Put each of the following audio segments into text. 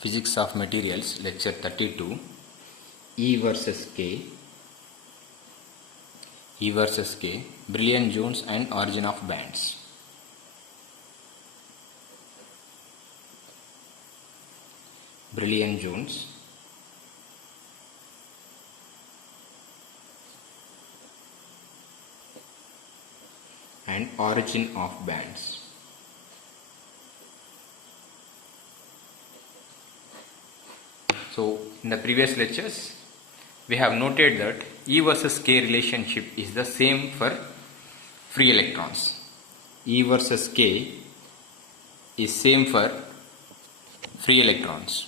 Physics of Materials, Lecture 32, E versus K, Brillouin zones and origin of bands. Brillouin zones and origin of bands. So, in the previous lectures, we have noted that E versus K relationship is the same for free electrons. E versus K is same for free electrons.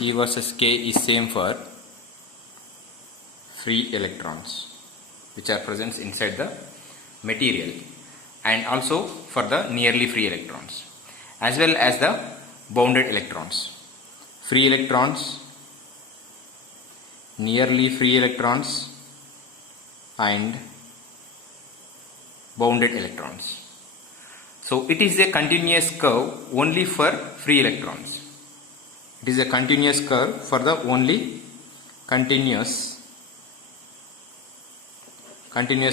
E versus K is same for free electrons which are present inside the material, and also for the nearly free electrons as well as the bounded electrons. Free electrons, nearly free electrons and bounded electrons. So it is a continuous curve only for free electrons. It is a continuous curve for the only continuous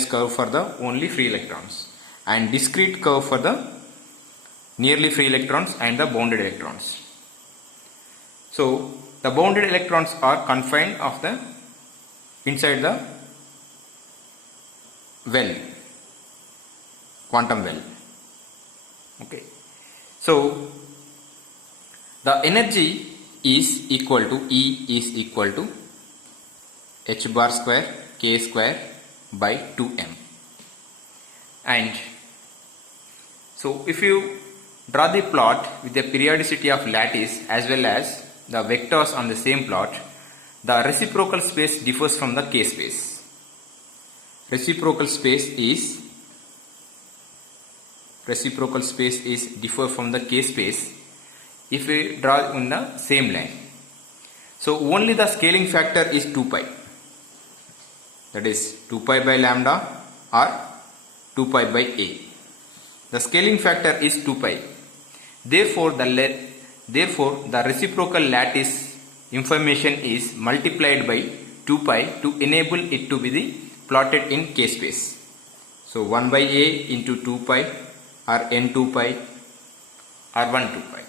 curve for the only free electrons, and discrete curve for the nearly free electrons and the bounded electrons. So the bounded electrons are confined of the inside the well, quantum well. Okay. So the energy is equal to E is equal to h bar square k square by 2m. And so if you draw the plot with the periodicity of lattice as well as the vectors on the same plot, the reciprocal space differs from the K space. Reciprocal space is differ from the K space if we draw on the same line. So only the scaling factor is 2 pi. That is 2 pi by lambda or 2 pi by a. The scaling factor is 2 pi. Therefore, the reciprocal lattice information is multiplied by 2 pi to enable it to be plotted in K space. So 1 by a into 2 pi or n 2 pi or 1 2 pi.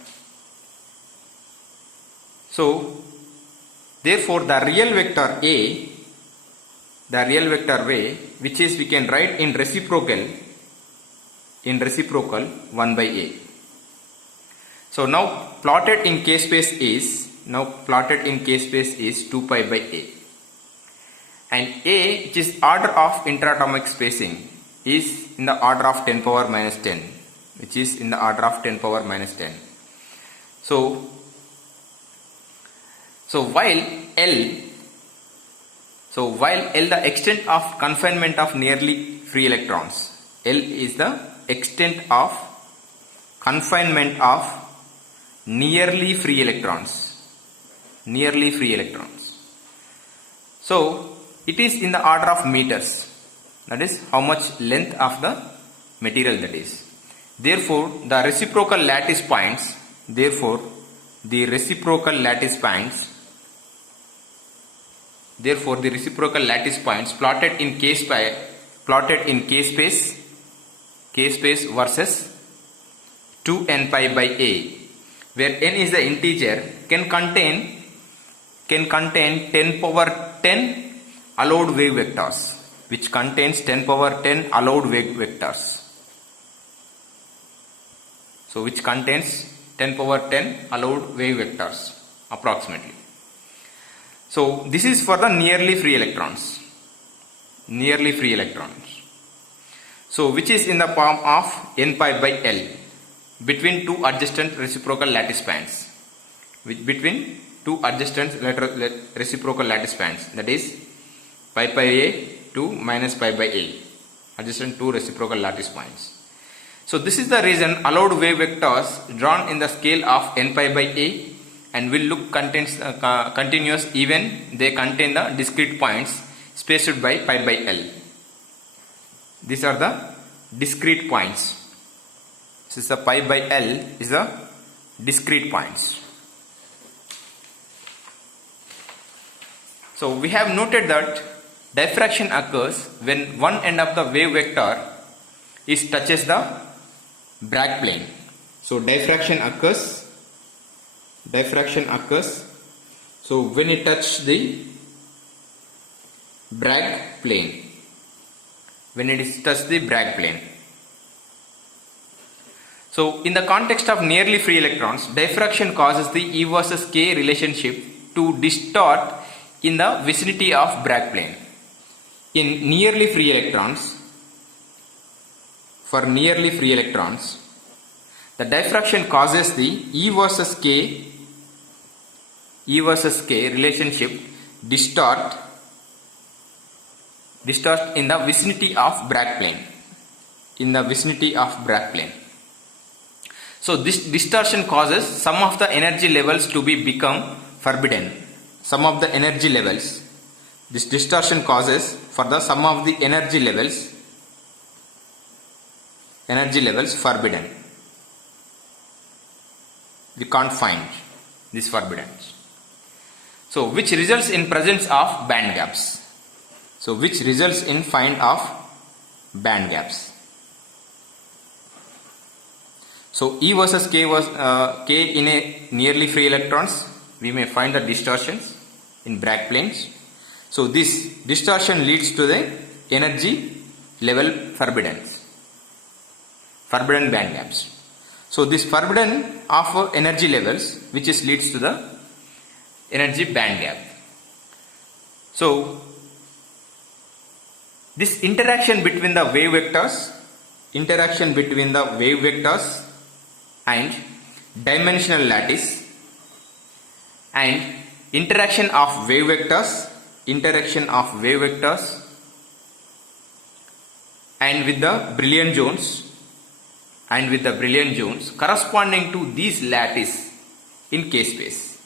So therefore the real vector A, which is we can write in reciprocal 1 by a. So now plotted in K space is 2 pi by a, and a, which is order of interatomic spacing, is in the order of 10 power minus 10, which is in the order of 10 power minus 10. So while L, the extent of confinement of nearly free electrons, L is the extent of confinement of nearly free electrons. So it is in the order of meters, that is how much length of the material that is. Therefore the reciprocal lattice points plotted in K space versus 2n pi by a, where n is the integer, can contain 10 power 10 allowed wave vectors, which contains 10 power 10 allowed wave vectors. So which contains 10 power 10 allowed wave vectors approximately. So this is for the nearly free electrons. So which is in the form of n pi by L between two adjacent reciprocal lattice bands. That is pi by a to minus pi by a, adjacent two reciprocal lattice points. So this is the reason allowed wave vectors drawn in the scale of n pi by a and will look continuous even they contain the discrete points spaced by pi by L. These are the discrete points Since the pi by L is the discrete points. So we have noted that diffraction occurs when one end of the wave vector touches the Bragg plane. So diffraction occurs. So when it touches the Bragg plane. So in the context of nearly free electrons, diffraction causes the E versus K relationship to distort in the vicinity of Bragg plane. In nearly free electrons, the diffraction causes the E versus K relationship distort in the vicinity of Bragg plane. So this distortion causes some of the energy levels to become forbidden. This distortion causes for the some of the energy levels forbidden. We can't find this forbidden. So which results in presence of band gaps. So E versus K in a nearly free electrons, we may find the distortions in Bragg planes. So this distortion leads to the energy level forbidden band gaps. So this forbidden of energy levels which leads to the energy band gap. So this interaction between the wave vectors and dimensional lattice and interaction of wave vectors and with the Brillouin zones corresponding to these lattice in K space.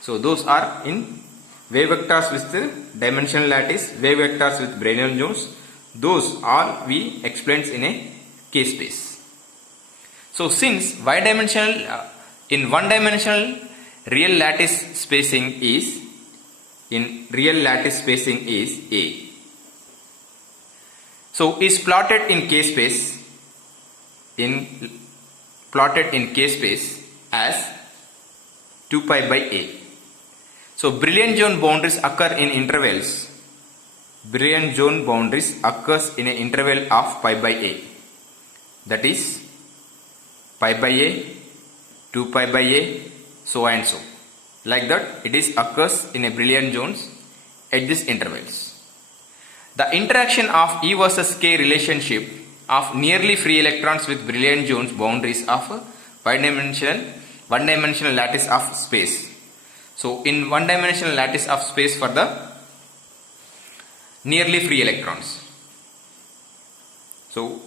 So those are in wave vectors with the dimensional lattice, wave vectors with Brillouin zones. Those all we explained in a K space. So since in one dimensional real lattice spacing is A. So is plotted in K space as 2 pi by A. So Brillouin zone boundaries occur in intervals. Occurs in an interval of pi by A. That is pi by A, 2 pi by A, so and so. Like that it occurs in a Brillouin zones at these intervals. The interaction of E versus K relationship of nearly free electrons with Brillouin zones boundaries of one dimensional lattice of space. So in one dimensional lattice of space for the nearly free electrons. So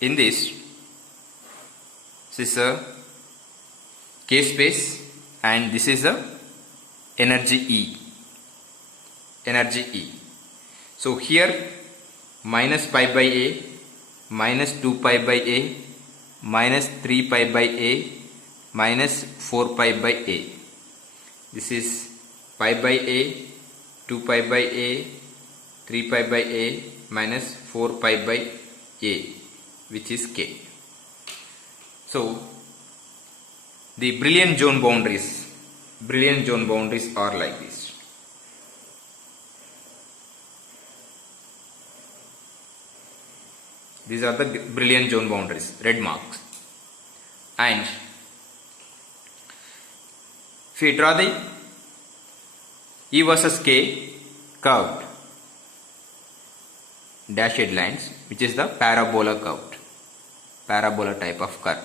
in this is a K space and this is a energy E. So here minus pi by A, minus 2 pi by A, minus 3 pi by A, minus 4 pi by A. This is pi by A, 2 pi by A, 3 pi by A, minus 4 pi by A, which is K. So the Brillouin zone boundaries are like this. These are the Brillouin zone boundaries, red marks. And if we draw the E versus K curved dashed lines, which is the parabola type of curve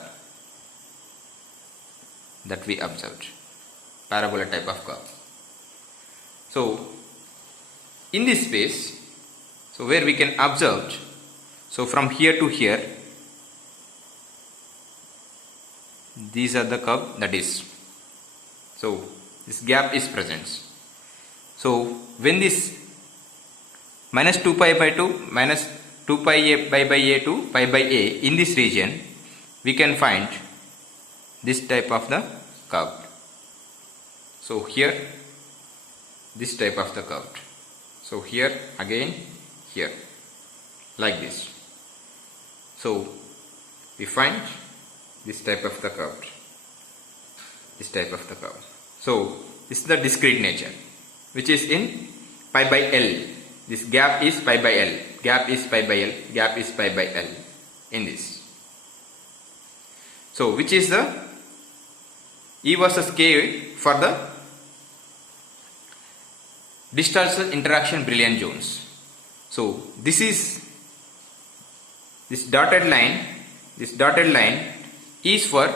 that we observed. Parabola type of curve. So in this space, so where we can observe, so from here to here, these are the curve that is. So this gap is present. So when this minus 2 pi by 2, minus 2 pi by a to pi by a in this region, we can find this type of the curve. So here this type of the curve. So here again here like this. So we find this type of the curve. This type of the curve. So this is the discrete nature, which is in pi by L. This gap is pi by L. Gap is pi by L. Gap is pi by L in this. So which is the E versus K for the distal interaction Brillouin zones. So this is this dotted line. This dotted line is for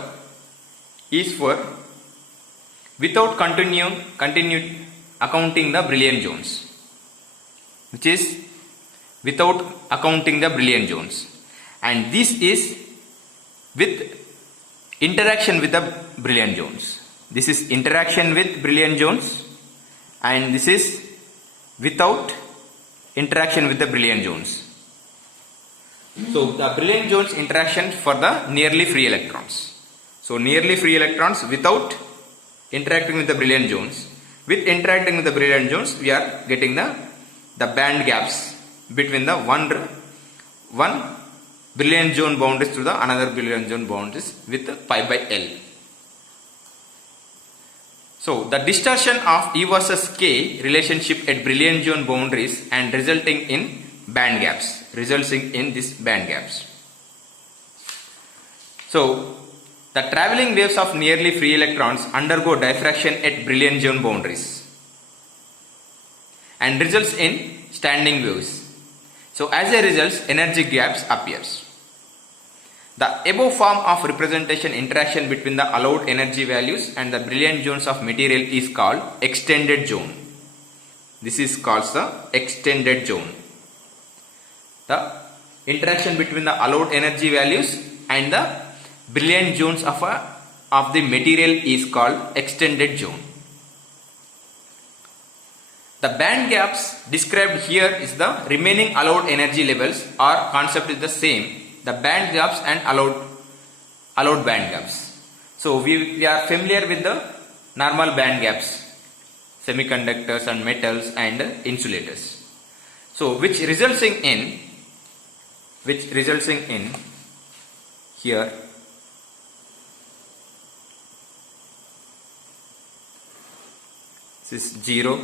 without continued accounting the Brillouin zones, which is without accounting the Brillouin zones, and this is with interaction with the Brillouin zones. This is interaction with Brillouin zones, and this is without interaction with the Brillouin zones. So the Brillouin zones interaction for the nearly free electrons. So nearly free electrons without interacting with the Brillouin zones. With interacting with the Brillouin zones, we are getting the band gaps between the one Brillouin zone boundaries to the another Brillouin zone boundaries with pi by L. So the distortion of E versus K relationship at Brillouin zone boundaries and resulting in band gaps, resulting in these band gaps. So the traveling waves of nearly free electrons undergo diffraction at Brillouin zone boundaries and results in standing waves. So as a result, energy gaps appears. The above form of representation interaction between the allowed energy values and the Brillouin zones of material is called extended zone. This is called the extended zone. The interaction between the allowed energy values and the Brillouin zones of the material is called extended zone. The band gaps described here is the remaining allowed energy levels, or concept is the same. The band gaps and allowed band gaps. So we are familiar with the normal band gaps, semiconductors and metals and insulators. So which resulting in here this is 0,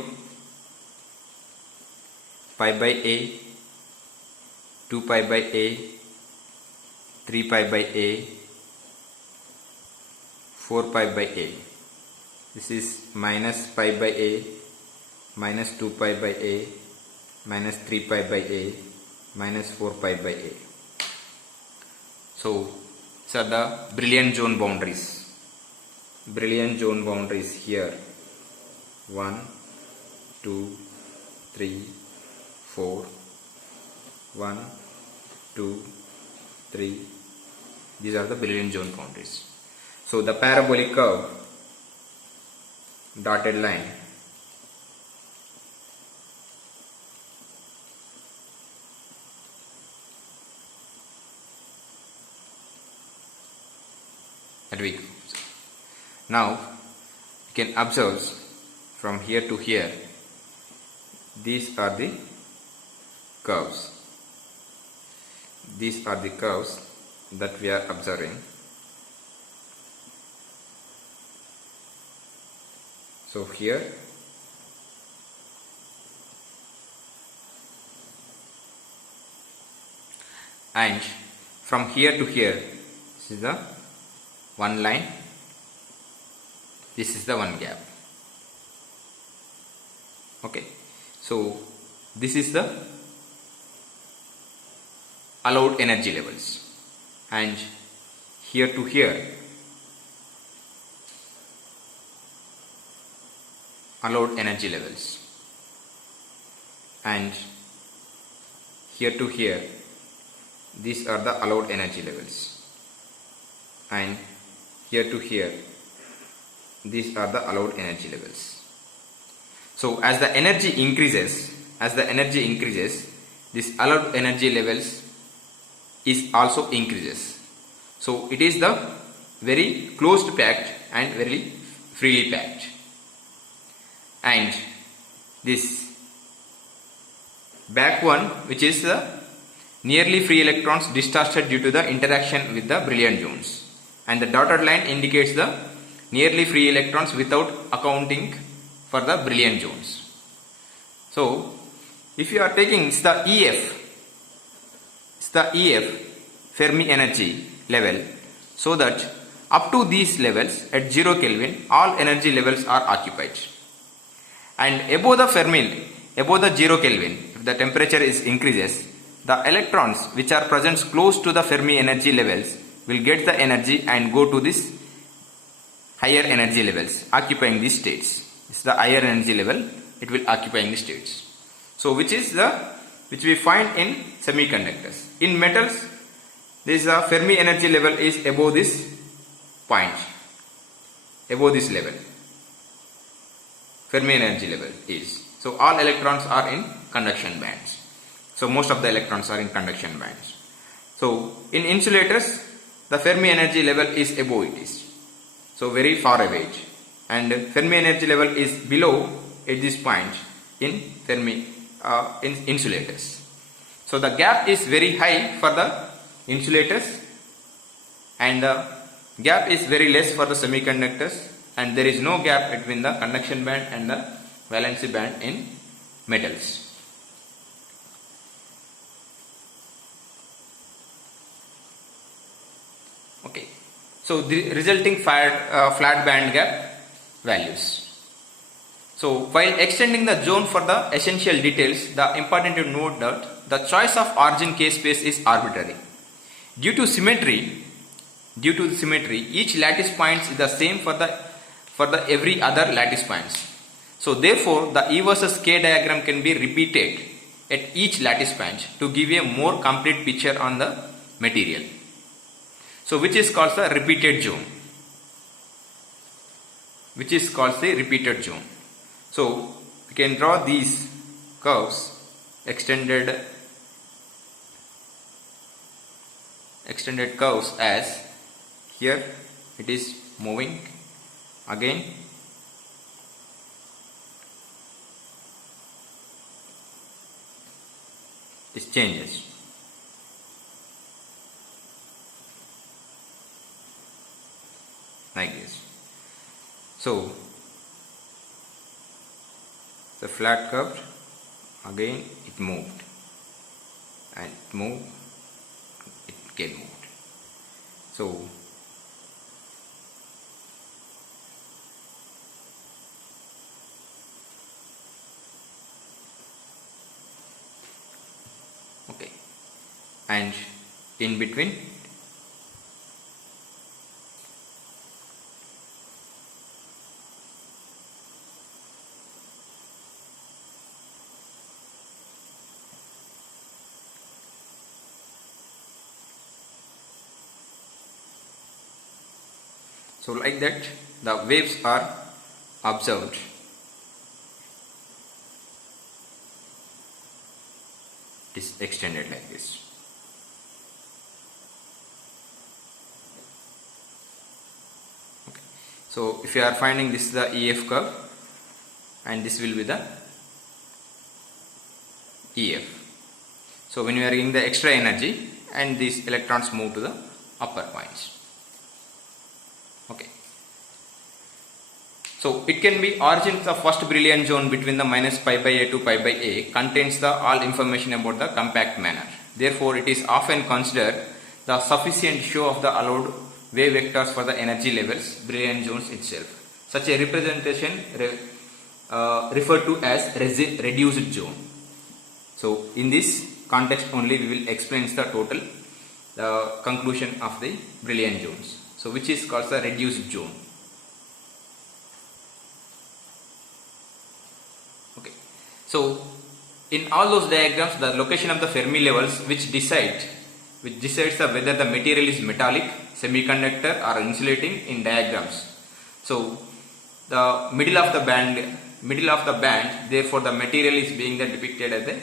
pi by a, 2 pi by a, 3 pi by a, 4 pi by a. This is minus pi by a, minus 2 pi by a, minus 3 pi by a, minus 4 pi by a. So these are the Brillouin zone boundaries. Brillouin zone boundaries here. 1, 2, 3, 4, 1, 2, 3. These are the Brillouin zone boundaries. So the parabolic curve, dotted line, that we now you can observe from here to here. These are the curves. These are the curves that we are observing. So here and from here to here, this is the one line, this is the one gap. Okay, so this is the allowed energy levels, and here to here allowed energy levels, and here to here these are the allowed energy levels, and here to here these are the allowed energy levels. So as the energy increases, this allowed energy levels is also increases. So it is the very closed packed and very freely packed. And this back one, which is the nearly free electrons discharged due to the interaction with the brilliant zones, and the dotted line indicates the nearly free electrons without accounting for the brilliant zones. So if you are taking it's the EF Fermi energy level, so that up to these levels at 0 Kelvin all energy levels are occupied, and above the 0 Kelvin, if the temperature is increases, the electrons which are present close to the Fermi energy levels will get the energy and go to this higher energy levels occupying these states. It's the higher energy level, it will occupying the states. So which we find in semiconductors. In metals, this Fermi energy level is above this point, above this level. Fermi energy level is. So all electrons are in conduction bands. So most of the electrons are in conduction bands. So in insulators, the Fermi energy level is above it is. So very far away. And Fermi energy level is below at this point in in insulators. So the gap is very high for the insulators, and the gap is very less for the semiconductors, and there is no gap between the conduction band and the valency band in metals. Okay, so the resulting flat band gap values. So while extending the zone for the essential details, the important to note that the choice of origin K space is arbitrary. Due to symmetry, each lattice point is the same for the every other lattice points. So therefore, the E versus K diagram can be repeated at each lattice point to give a more complete picture on the material. So which is called the repeated zone. So we can draw these curves, extended curves, as here it is moving again, this changes. Like this. So the flat curve, again it moved, and it moved, it again moved. So okay, and in between so like that the waves are observed. It is extended like this. Okay. So if you are finding this is the EF curve, and this will be the EF. So when you are getting the extra energy, and these electrons move to the upper points. Okay. So it can be origins of first brilliant zone between the minus pi by a to pi by a contains the all information about the compact manner. Therefore, it is often considered the sufficient show of the allowed wave vectors for the energy levels brilliant zones itself. Such a representation referred to as reduced zone. So in this context only we will explain the total conclusion of the brilliant zones. So which is called the reduced zone. Okay. So in all those diagrams, the location of the Fermi levels which decides whether the material is metallic, semiconductor or insulating in diagrams. So the middle of the band, therefore the material is being depicted as a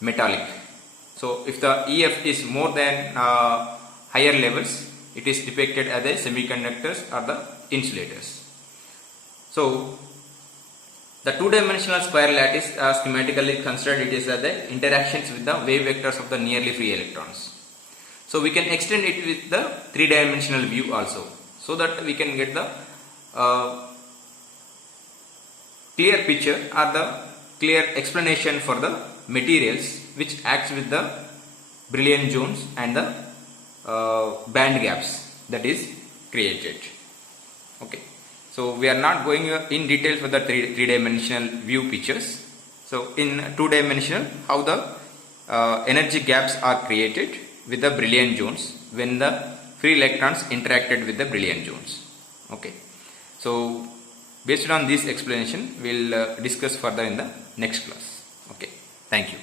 metallic So if the EF is more than higher levels, it is depicted as the semiconductors or the insulators. So the two-dimensional spiral lattice schematically considered it is the interactions with the wave vectors of the nearly free electrons. So we can extend it with the three-dimensional view also, so that we can get the clear picture or the clear explanation for the materials which acts with the Brillouin zones and the band gaps that is created. Okay. So we are not going in detail for the three-dimensional view pictures. So in two-dimensional, how the energy gaps are created with the Brillouin zones when the free electrons interacted with the Brillouin zones. Okay. So based on this explanation, we will discuss further in the next class. Okay. Thank you.